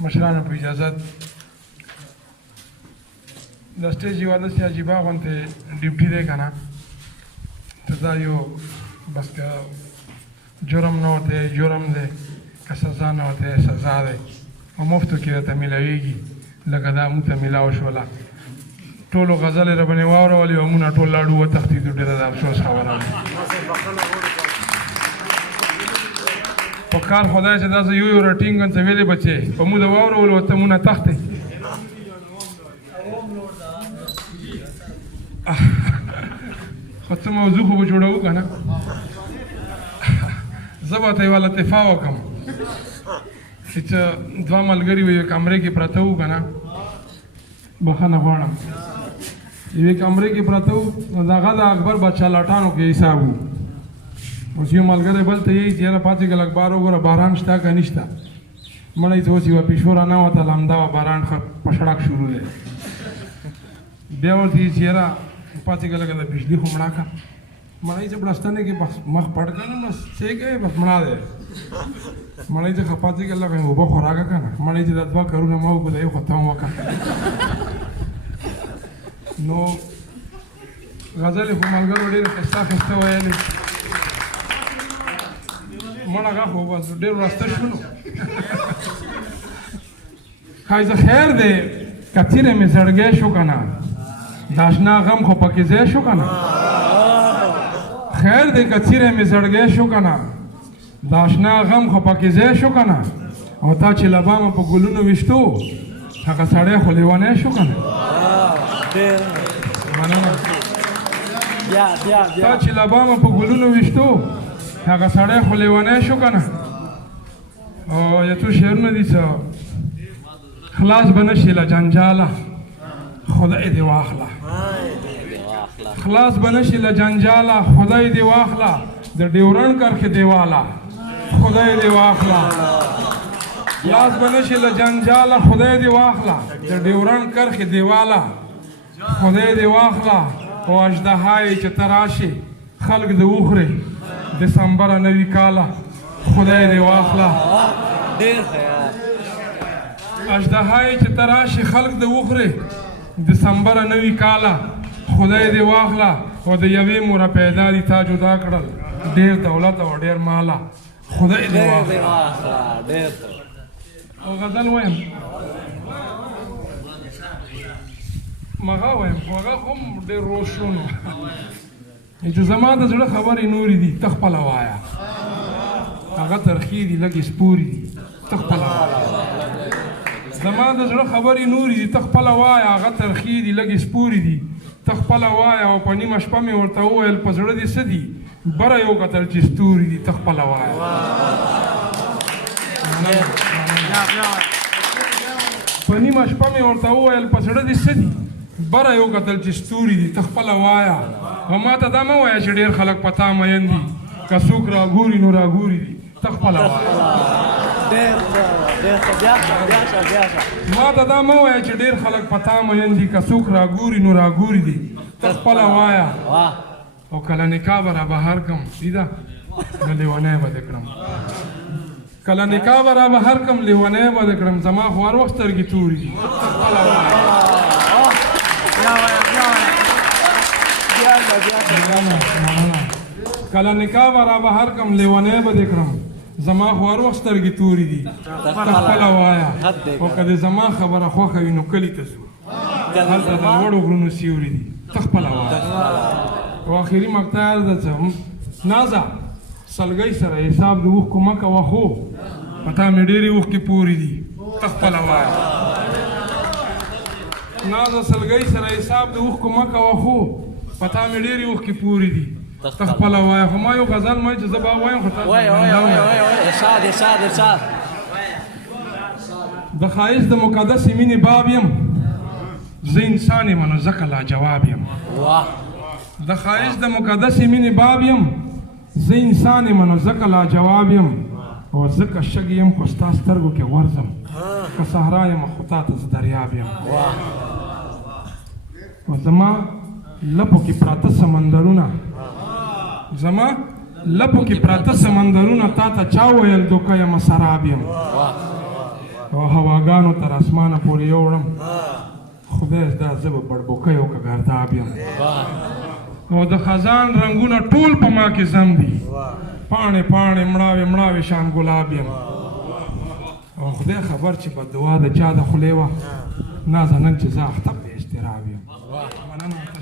مشرانو په اجازت د سټیج یوه داسې عجیبه غوندې ډیوټي دی که نه ته دا یو بس که جرم نه ورته جرم دی که سزا نه ورته سزا دی او مفتو کې درته میلاویږي لکه دا موږ ته میلاو شوله ټولو غزلې را باندې واورولې او مونږ ټول لاړو وتښتېدو ډېره د افسوس خبره ده په کار خدای چې داسې یو رټینګ څه ویلې بچې په موږ د واورولو ورته مونږ نه تښتې خو څه موضوع خو به جوړوو که نه زه به ورته یوه لطیفه وکړم چې دوه ملګري به یوې کمرې کې پرته وو که نه بخښنه غواړم یوې کمرې کې پرته وو نو د هغه د اکبر بادشاه لاټانو کې حساب وو اوس یو ملګری بل ته یې چې یاره پاڅېږه لږ بار وګوره باران شته که نشته مړی ته اوس یوه پیشو رانوتله همدا وه باران ښه په سړک شروع دی بیا ورته ویل چې یاره پاڅېږه لږه د بجلي خو مړه کړه مړی چې بړستنې کې بس مخ پټ کړه نو بس څه بس مړه دی مړی چې ښه پاڅېږه لږه اوبه خو راکړه که نه مړی چې دا دوه کارونه ما وکړو د یو خو ته هم وکړه نو غزلې خو ملګرو ډېرې ښایسته ښایسته ویلې مړ هغه خو بس ډېر ورسته شو نو ښایسته خیر دی که تیرې مې زړګی شو که نه د اشنا غم خو پکې ځای شو که نه خیر دی که تیرې مې زړګی شو که نه د اشنا غم خو پکې ځای شو که نه او تا چې له بامه په ګلونو ویشتو هغه سړی خو لیونی شو که نه مننه تا چې له بامه په ګلونو ویشتو هغه سړی خو لیونی شو که نه او یو څو شعرونه دي څه خلاص به نه شي له جنجاله خدای دې واخله خلاص به نه شي له جنجاله خدای دې واخله د ډیورنډ کرښې دیواله خدای دې واخله خلاص به نه شي له جنجاله خدای دې واخله د ډیورنډ کرښې دیواله خدای دې واخله او اژدهای چې ته راشې خلک دې وخورې دسمبره نوي کاله خدای دې واخله اژدهای چې ته راشې خلک دې وخورې دسمبره نوي کاله خدای دې واخله او د یوې موره پیدا دي تا جدا کړل ډېر دولت او ډېر ماله خدای دې واخله او غزل وایم مغه وایم خو هغه هم ډېر روز شو نو چې زما د زړه خبرې نورې دي ته خپله وایه هغه ترخې دي لږې سپورې دي ته خپله وایه زما د زړه خبرې نورې دي ته خپله وایه هغه ترخې دي لږې سپورې دي ته خپله وایه او په نیمه شپه مې ورته وویل په زړه دې څه دي بره یو کتل چې ستوري دي ته خپله وایه په نیمه شپه مې ورته وویل په زړه دې څه دي بره یو کتل چې ستوري دي ته خپله وایه او ما ته دا مه وایه چې ډېر خلک په تا مین دي که څوک راګوري نو راګوري دي ته خپله وایه ما ته دا مه وایه چې ډېر خلک په تا مین دي که څوک راګوري نو راګوري دي ته خپله وایه او کله نکاح به را بهر کړم سیده نو لیونی به دې کړم کله نکاح به را بهر کړم لیونی به دې کړم زما خو هر وخت سترګې تورې دي خپله وایه کله نکاح به را بهر کړم لیونی به دې کړم زما خو هر وخت سترګې تورې دي ته خپله وایه او که د زما خبره خوښه وي نو کلي ته ځو هلته د لوړو غرونو سیوري دي ته خپله وایه او آخري مقطع ده څه نازه سلګۍ سره حساب د اوښکو مه کوه خو په تا مې ډېرې اوښکې پورې دي ته خپله وایه نازه سلګۍ سره حساب د اوښکو مه کوه خو په تا مې ډېرې اوښکې پورې دي ته خپله وایه خو ما یو غزل مې چې زه به وایم خو تاسو د ښایست د مقدسې مینې باب یم زه انسان یم نو ځکه لاجواب یم د ښایست د مقدسې مینې باب یم زه انسان یم نو ځکه لاجواب یم او ځکه شګ یم خو ستا سترګو کې غورځم که صحرا یم خو تا ته زه دریاب یم او زما لپو کې پراته سمندرونه زما لپو کې پراته سمندرونه تا ته چا ویل دوکه یم سراب یم او هواګانو تر اسمانه پورې یوړم خدای دا زه به بړبوکی او که ګرداب یم او د خزان رنګونه ټول په ما کې زم دي پاڼې پاڼې مړاوې مړاوې شان ګلاب یم او خدای خبر چې بددعا د چا د خولې وه نازنن چې زه اخته په اضطراب یم مننه